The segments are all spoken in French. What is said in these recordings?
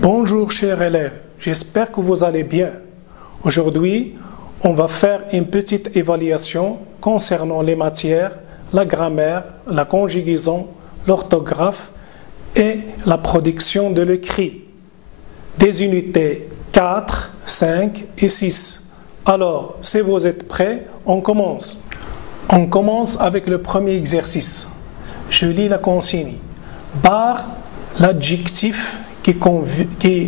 Bonjour chers élèves, j'espère que vous allez bien. Aujourd'hui, on va faire une petite évaluation concernant les matières, la grammaire, la conjugaison, l'orthographe et la production de l'écrit. Des unités 4, 5 et 6. Alors, si vous êtes prêts, on commence. On commence avec le premier exercice. Je lis la consigne. Barre l'adjectif qui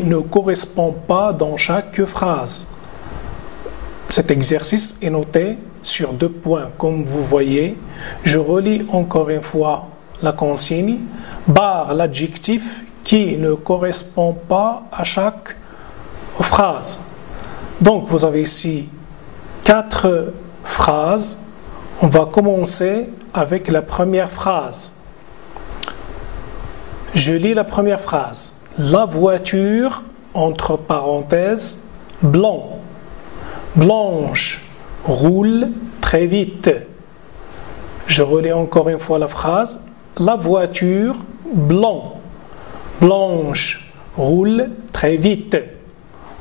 ne correspond pas dans chaque phrase. Cet exercice est noté sur 2 points, comme vous voyez. Je relis encore une fois la consigne. Barre l'adjectif qui ne correspond pas à chaque phrase. Donc, vous avez ici 4 phrases. On va commencer avec la première phrase. Je lis la première phrase. La voiture, entre parenthèses, blanc, blanche, roule très vite. Je relis encore une fois la phrase. La voiture, blanc, blanche, roule très vite.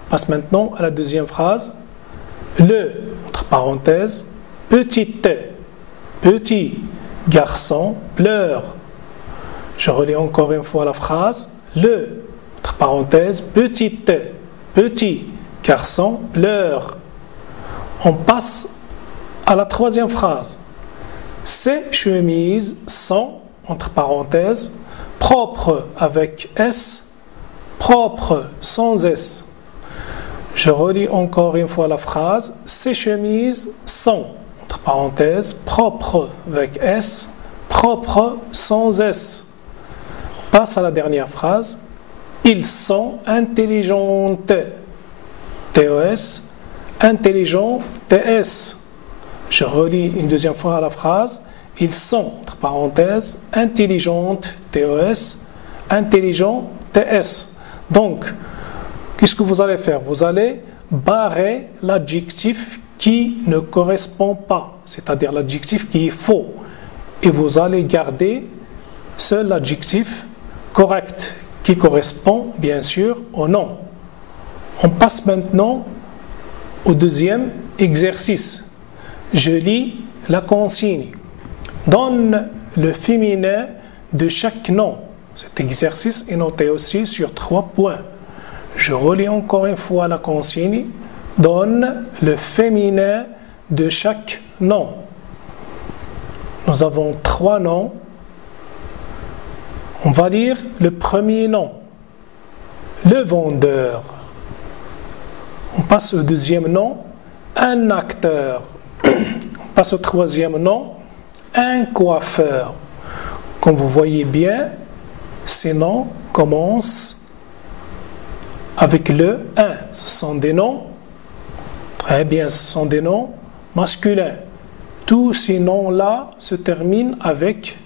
On passe maintenant à la deuxième phrase. Le, entre parenthèses, petit garçon pleure. Je relis encore une fois la phrase. Le, entre parenthèses, petit garçon pleure. On passe à la troisième phrase. Ces chemises sont, entre parenthèses, propres avec S, propres sans S. Je relis encore une fois la phrase. Ces chemises sont, entre parenthèses, propres avec S, propres sans S. On passe à la dernière phrase. Ils sont intelligentes. TOS, intelligent, TS. Je relis une deuxième fois la phrase. Ils sont, entre parenthèses, intelligentes, TOS, intelligent, TS. Donc, qu'est-ce que vous allez faire? Vous allez barrer l'adjectif qui ne correspond pas, c'est-à-dire l'adjectif qui est faux. Et vous allez garder seul l'adjectif correct, qui correspond bien sûr au nom. On passe maintenant au deuxième exercice. Je lis la consigne. Donne le féminin de chaque nom. Cet exercice est noté aussi sur 3 points. Je relis encore une fois la consigne. Donne le féminin de chaque nom. Nous avons 3 noms. On va lire le premier nom. Le vendeur. On passe au deuxième nom. Un acteur. On passe au troisième nom. Un coiffeur. Comme vous voyez bien, ces noms commencent avec le 1. Ce sont des noms, très bien, ce sont des noms masculins. Tous ces noms-là se terminent avec,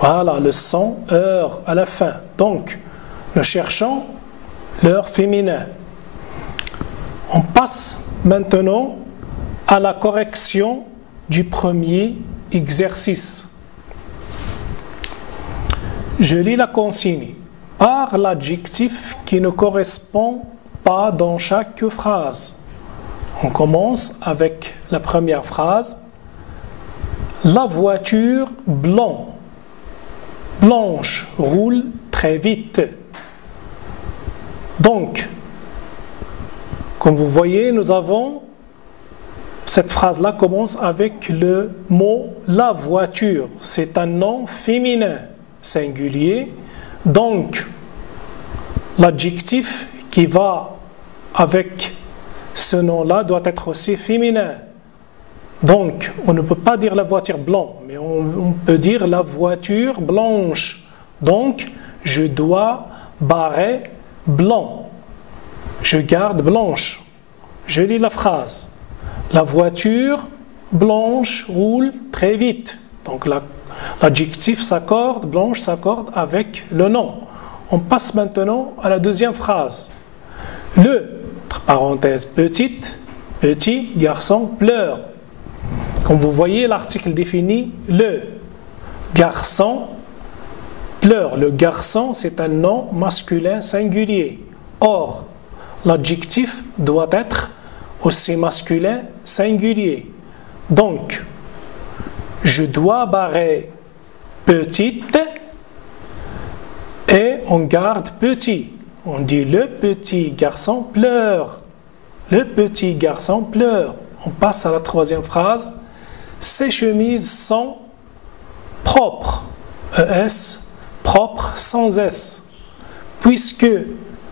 voilà, le son, heure à la fin. Donc, nous cherchons l'heure féminin. On passe maintenant à la correction du premier exercice. Je lis la consigne. Par l'adjectif qui ne correspond pas dans chaque phrase. On commence avec la première phrase. La voiture blanche roule très vite. Donc, comme vous voyez, nous avons cette phrase-là commence avec le mot la voiture. C'est un nom féminin singulier. Donc, l'adjectif qui va avec ce nom-là doit être aussi féminin. Donc, on ne peut pas dire la voiture blanche, mais on peut dire la voiture blanche. Donc, je dois barrer blanc. Je garde blanche. Je lis la phrase. La voiture blanche roule très vite. Donc, l'adjectif s'accorde, blanche s'accorde avec le nom. On passe maintenant à la deuxième phrase. Le, entre parenthèses, petit garçon pleure. Comme vous voyez, l'article définit le garçon pleure. Le garçon, c'est un nom masculin singulier. Or, l'adjectif doit être aussi masculin singulier. Donc, je dois barrer petite et on garde petit. On dit le petit garçon pleure. Le petit garçon pleure. On passe à la troisième phrase. Ses chemises sont propres. ES, propre sans S. Puisque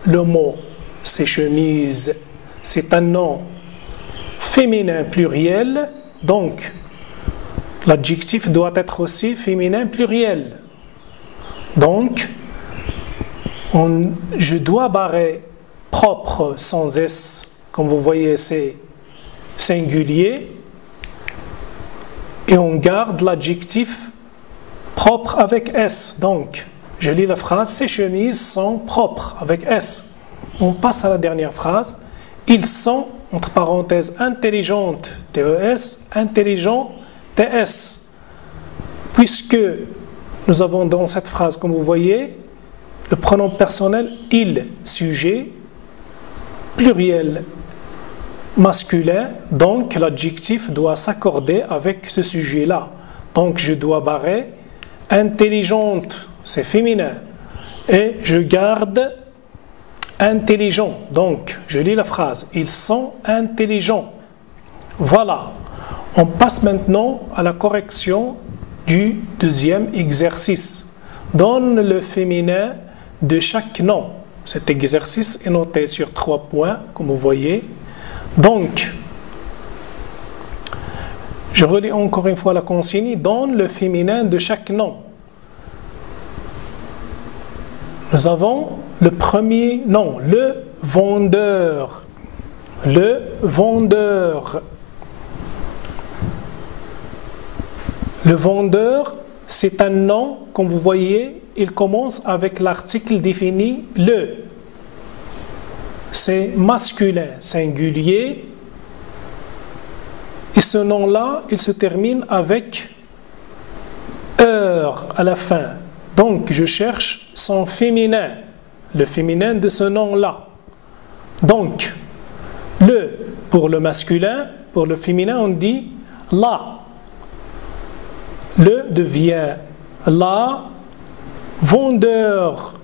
le mot ses chemises, c'est un nom féminin pluriel, donc l'adjectif doit être aussi féminin pluriel. Donc, je dois barrer propre sans S, comme vous voyez c'est singulier, et on garde l'adjectif propre avec S. Donc, je lis la phrase, ces chemises sont propres avec S. On passe à la dernière phrase, ils sont, entre parenthèses, intelligentes, TES, intelligents, TS. Puisque nous avons dans cette phrase, comme vous voyez, le pronom personnel il, sujet, pluriel, masculin, donc l'adjectif doit s'accorder avec ce sujet-là. Donc je dois barrer intelligente, c'est féminin, et je garde intelligent. Donc je lis la phrase, ils sont intelligents. Voilà, on passe maintenant à la correction du deuxième exercice. Donne le féminin de chaque nom. Cet exercice est noté sur 3 points, comme vous voyez. Donc, je relis encore une fois la consigne. Donne le féminin de chaque nom. Nous avons le premier nom, le vendeur. Le vendeur. Le vendeur, c'est un nom, comme vous voyez, il commence avec l'article défini le. C'est masculin, singulier. Et ce nom-là, il se termine avec heure à la fin. Donc, je cherche son féminin, le féminin de ce nom-là. Donc, le pour le masculin, pour le féminin, on dit la. Le devient la vendeur.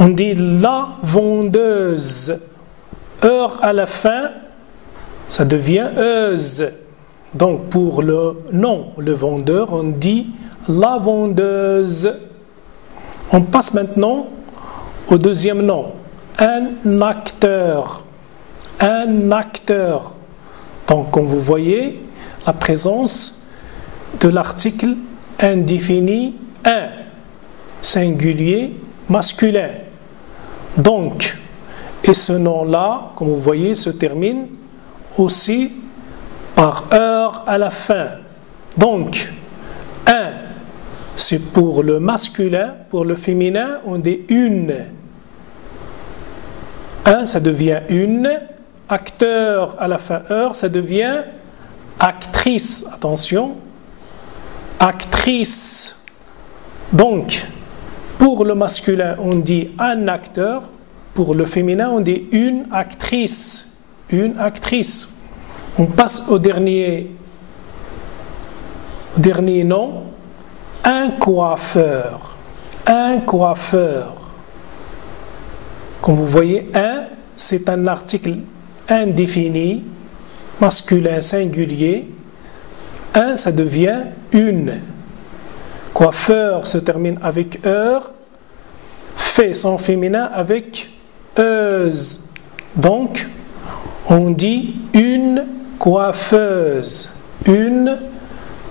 On dit la vendeuse. Heure à la fin, ça devient euse. Donc pour le nom, le vendeur, on dit la vendeuse. On passe maintenant au deuxième nom. Un acteur. Un acteur. Donc comme vous voyez, la présence de l'article indéfini un, singulier, masculin. Donc, et ce nom-là, comme vous voyez, se termine aussi par heure à la fin. Donc, un, c'est pour le masculin, pour le féminin, on dit une. Un, ça devient une. Acteur à la fin heure, ça devient actrice. Attention, actrice. Donc, pour le masculin, on dit un acteur. Pour le féminin, on dit une actrice. Une actrice. On passe au dernier nom. Un coiffeur. Un coiffeur. Comme vous voyez, un, c'est un article indéfini, masculin singulier. Un, ça devient une. Coiffeur se termine avec heure. Fait son féminin avec euse. Donc, on dit une coiffeuse. Une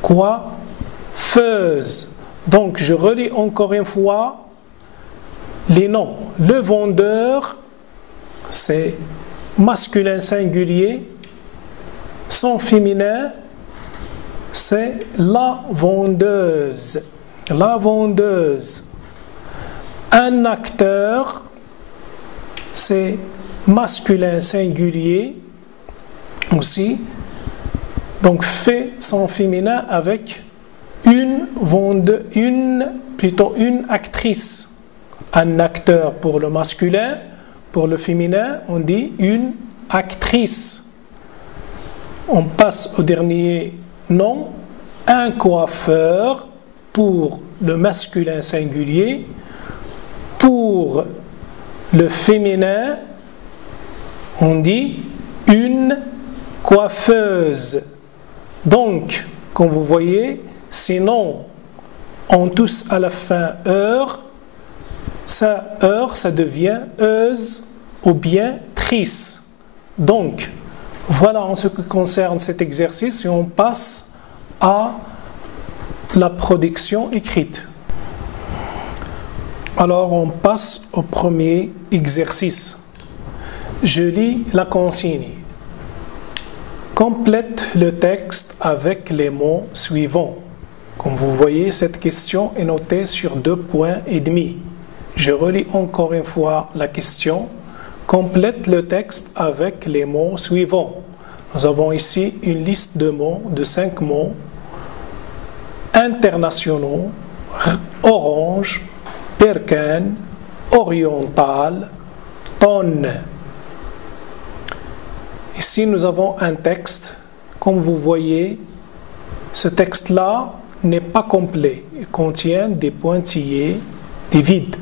coiffeuse. Donc, je relis encore une fois les noms. Le vendeur, c'est masculin singulier. Son féminin, c'est la vendeuse. La vendeuse. Un acteur, c'est masculin singulier aussi. Donc, fait son féminin avec une actrice. Un acteur pour le masculin, pour le féminin, on dit une actrice. On passe au dernier nom, un coiffeur pour le masculin singulier, pour le féminin, on dit une coiffeuse. Donc, comme vous voyez, ces noms ont tous à la fin heure. Ça devient euse ou bien trice. Donc, voilà en ce qui concerne cet exercice et on passe à la production écrite. Alors, on passe au premier exercice. Je lis la consigne. Complète le texte avec les mots suivants. Comme vous voyez, cette question est notée sur 2 points et demi. Je relis encore une fois la question. Complète le texte avec les mots suivants. Nous avons ici une liste de mots, de 5 mots. Internationaux, orange, Berkane, oriental, tonne. Ici, nous avons un texte. Comme vous voyez, ce texte-là n'est pas complet. Il contient des pointillés, des vides.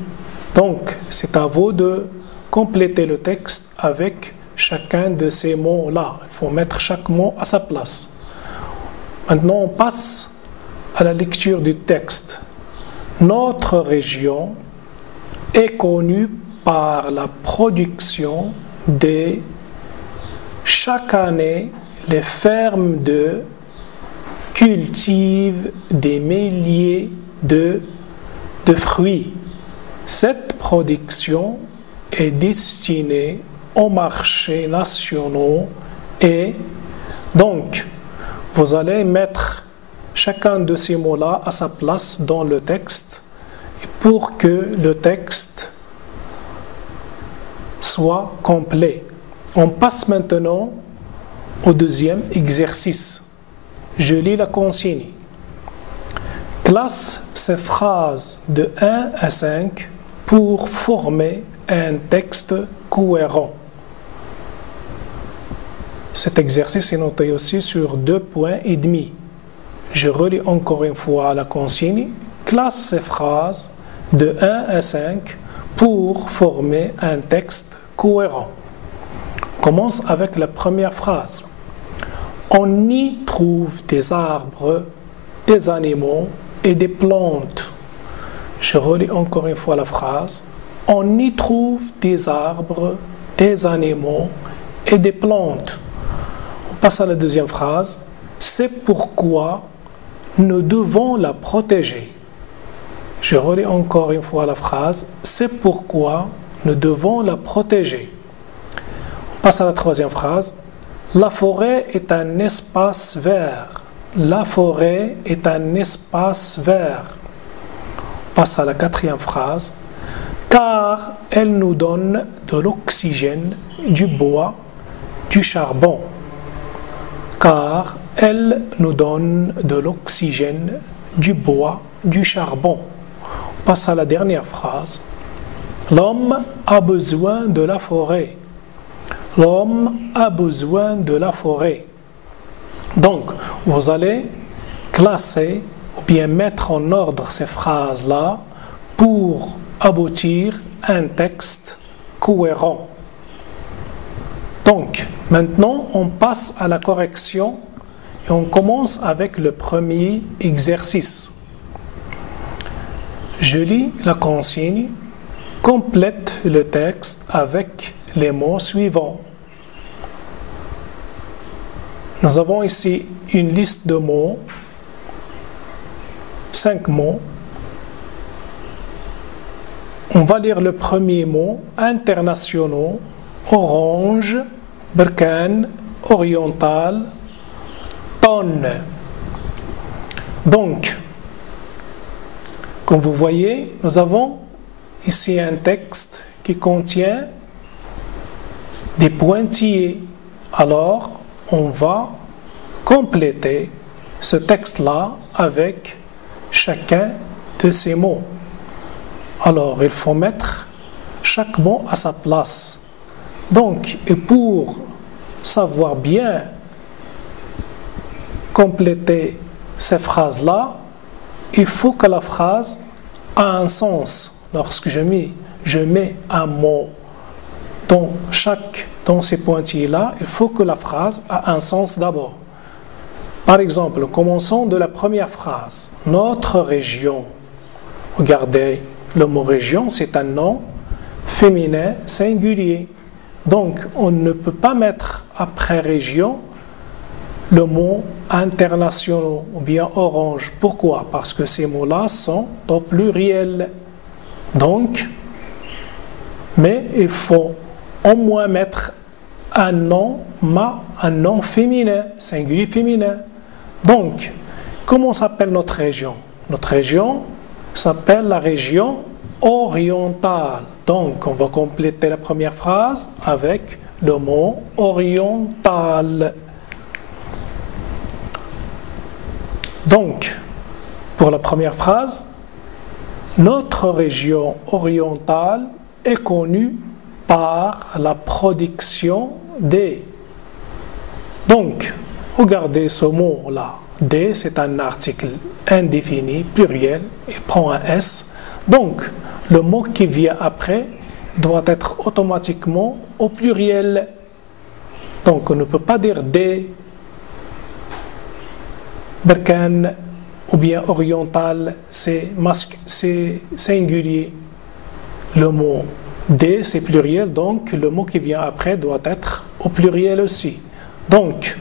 Donc, c'est à vous de compléter le texte avec chacun de ces mots-là. Il faut mettre chaque mot à sa place. Maintenant, on passe à la lecture du texte. Notre région est connue par la production des... Chaque année, les fermes cultivent des milliers de fruits. Cette production est destinée aux marchés nationaux et donc vous allez mettre chacun de ces mots-là à sa place dans le texte pour que le texte soit complet. On passe maintenant au deuxième exercice. Je lis la consigne. Classe ces phrases de 1 à 5 pour former un texte cohérent. Cet exercice est noté aussi sur 2 points et demi. Je relis encore une fois la consigne. Classe ces phrases de 1 à 5 pour former un texte cohérent. On commence avec la première phrase. On y trouve des arbres, des animaux et des plantes. Je relis encore une fois la phrase. On y trouve des arbres, des animaux et des plantes. On passe à la deuxième phrase. C'est pourquoi nous devons la protéger. Je relis encore une fois la phrase. C'est pourquoi nous devons la protéger. On passe à la troisième phrase. La forêt est un espace vert. La forêt est un espace vert. On passe à la quatrième phrase. Car elle nous donne de l'oxygène, du bois, du charbon. Car elle nous donne de l'oxygène, du bois, du charbon. On passe à la dernière phrase. L'homme a besoin de la forêt. L'homme a besoin de la forêt. Donc, vous allez classer ou bien mettre en ordre ces phrases-là pour aboutir à un texte cohérent. Donc, maintenant, on passe à la correction et on commence avec le premier exercice. Je lis la consigne. Complète le texte avec les mots suivants. Nous avons ici une liste de mots, 5 mots. On va lire le premier mot, internationaux, orange, Berkane, oriental, tonne. Donc, comme vous voyez, nous avons ici un texte qui contient des pointillés. Alors, on va compléter ce texte-là avec chacun de ces mots. Alors, il faut mettre chaque mot à sa place. Donc, et pour savoir bien compléter ces phrases-là, il faut que la phrase ait un sens. Lorsque je mets un mot dans ces pointillés-là, il faut que la phrase ait un sens d'abord. Par exemple, commençons de la première phrase. Notre région. Regardez, le mot région, c'est un nom féminin singulier. Donc, on ne peut pas mettre après région le mot international ou bien orange. Pourquoi? Parce que ces mots-là sont au pluriel. Donc, mais il faut au moins mettre un nom féminin, singulier féminin. Donc, comment s'appelle notre région? Notre région s'appelle la région orientale. Donc, on va compléter la première phrase avec le mot oriental. Donc, pour la première phrase, notre région orientale est connue par la production des. Donc, regardez ce mot-là. Des, c'est un article indéfini, pluriel, il prend un S. Donc, le mot qui vient après doit être automatiquement au pluriel. Donc, on ne peut pas dire des, Berkane ou bien oriental, c'est singulier. Le mot des, c'est pluriel, donc le mot qui vient après doit être au pluriel aussi. Donc,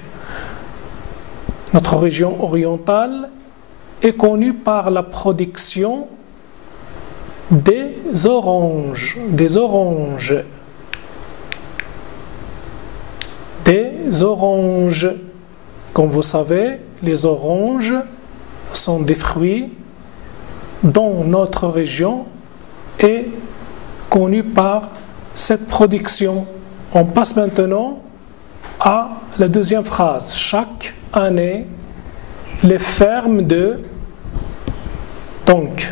notre région orientale est connue par la production des oranges. Des oranges. Des oranges. Comme vous savez, les oranges sont des fruits dont notre région est connue par cette production. On passe maintenant à la deuxième phrase. Chaque année, les fermes de. Donc,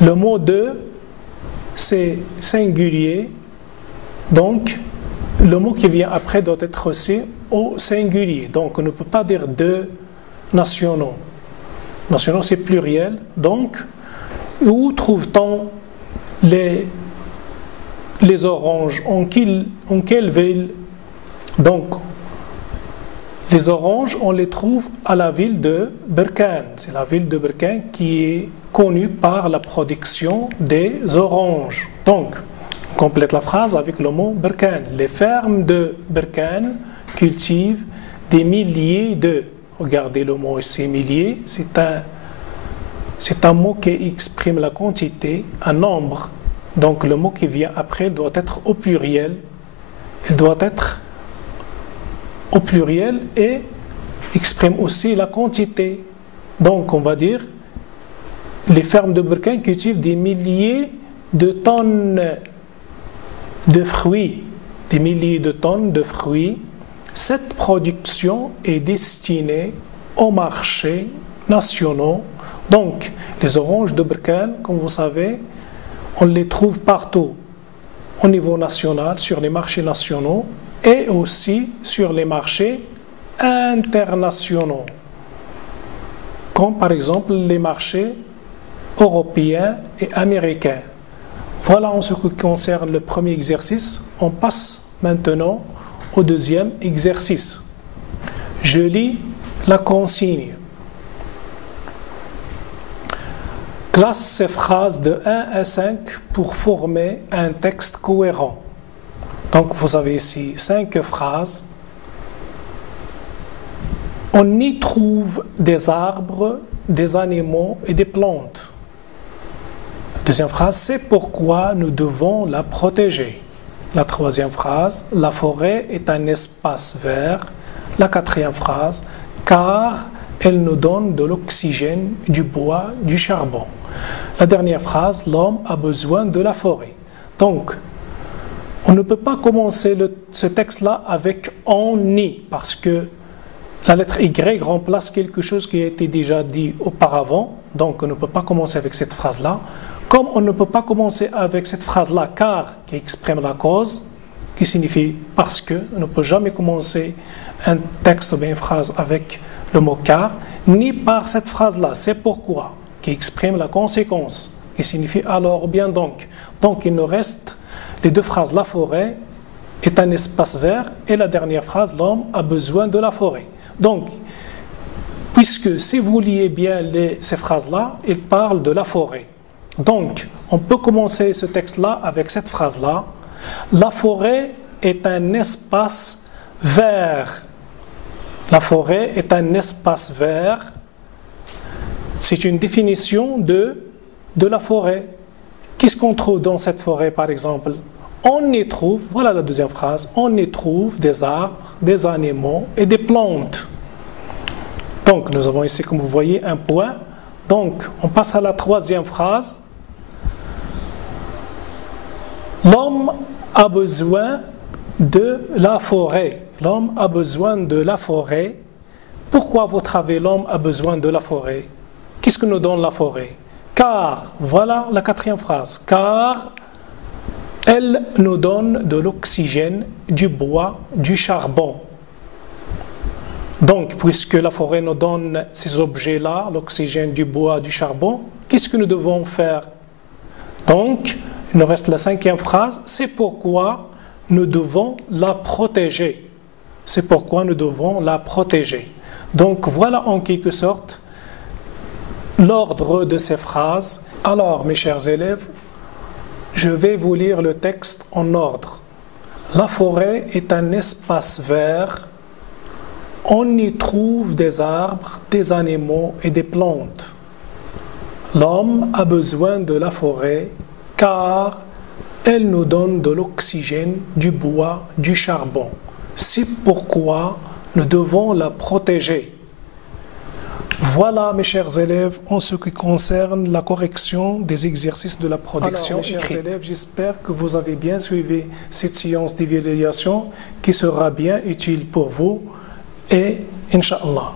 le mot de, c'est singulier. Donc, le mot qui vient après doit être aussi au singulier. Donc, on ne peut pas dire de nationaux. Nationaux, c'est pluriel. Donc, où trouve-t-on les oranges? En quelle ville? Donc, les oranges, on les trouve à la ville de Berkane. C'est la ville de Berkane qui est connue par la production des oranges. Donc, on complète la phrase avec le mot Berkane. Les fermes de Berkane cultivent des milliers de. Regardez le mot ici, milliers. C'est un mot qui exprime la quantité, un nombre. Donc, le mot qui vient après doit être au pluriel. Il doit être au pluriel et exprime aussi la quantité. Donc, on va dire les fermes de Berkane cultivent des milliers de tonnes de fruits. Des milliers de tonnes de fruits. Cette production est destinée aux marchés nationaux. Donc, les oranges de Berkane, comme vous savez, on les trouve partout, au niveau national, sur les marchés nationaux et aussi sur les marchés internationaux, comme par exemple les marchés européens et américains. Voilà en ce qui concerne le premier exercice. On passe maintenant au deuxième exercice. Je lis la consigne. Classe ces phrases de 1 à 5 pour former un texte cohérent. Donc, vous avez ici 5 phrases. On y trouve des arbres, des animaux et des plantes. Deuxième phrase, c'est pourquoi nous devons la protéger. La troisième phrase, la forêt est un espace vert. La quatrième phrase, car elle nous donne de l'oxygène, du bois, du charbon. La dernière phrase, l'homme a besoin de la forêt. Donc, on ne peut pas commencer ce texte-là avec on y, parce que La lettre Y remplace quelque chose qui a été déjà dit auparavant, donc on ne peut pas commencer avec cette phrase-là. Comme on ne peut pas commencer avec cette phrase-là, car qui exprime la cause, qui signifie parce que, on ne peut jamais commencer un texte ou bien une phrase avec le mot car, ni par cette phrase-là, c'est pourquoi, qui exprime la conséquence, qui signifie alors ou bien donc. Donc il nous reste les deux phrases, la forêt est un espace vert, et la dernière phrase, l'homme a besoin de la forêt. Donc, puisque si vous liez bien ces phrases-là, il parle de la forêt. Donc, on peut commencer ce texte-là avec cette phrase-là. La forêt est un espace vert. La forêt est un espace vert. C'est une définition de la forêt. Qu'est-ce qu'on trouve dans cette forêt, par exemple? On y trouve, voilà la deuxième phrase, on y trouve des arbres, des animaux et des plantes. Donc, nous avons ici, comme vous voyez, un point. Donc, on passe à la troisième phrase. L'homme a besoin de la forêt. L'homme a besoin de la forêt. Pourquoi, à votre avis, l'homme a besoin de la forêt? Qu'est-ce que nous donne la forêt? Car, voilà la quatrième phrase, car elle nous donne de l'oxygène, du bois, du charbon. Donc, puisque la forêt nous donne ces objets-là, l'oxygène, du bois, du charbon, qu'est-ce que nous devons faire? Donc, il nous reste la cinquième phrase, c'est pourquoi nous devons la protéger. C'est pourquoi nous devons la protéger. Donc, voilà en quelque sorte l'ordre de ces phrases. Alors, mes chers élèves, je vais vous lire le texte en ordre. La forêt est un espace vert. On y trouve des arbres, des animaux et des plantes. L'homme a besoin de la forêt car elle nous donne de l'oxygène, du bois, du charbon. C'est pourquoi nous devons la protéger. Voilà, mes chers élèves, en ce qui concerne la correction des exercices de la production écrite. Mes chers élèves, j'espère que vous avez bien suivi cette séance d'évaluation qui sera bien utile pour vous et Inch'Allah.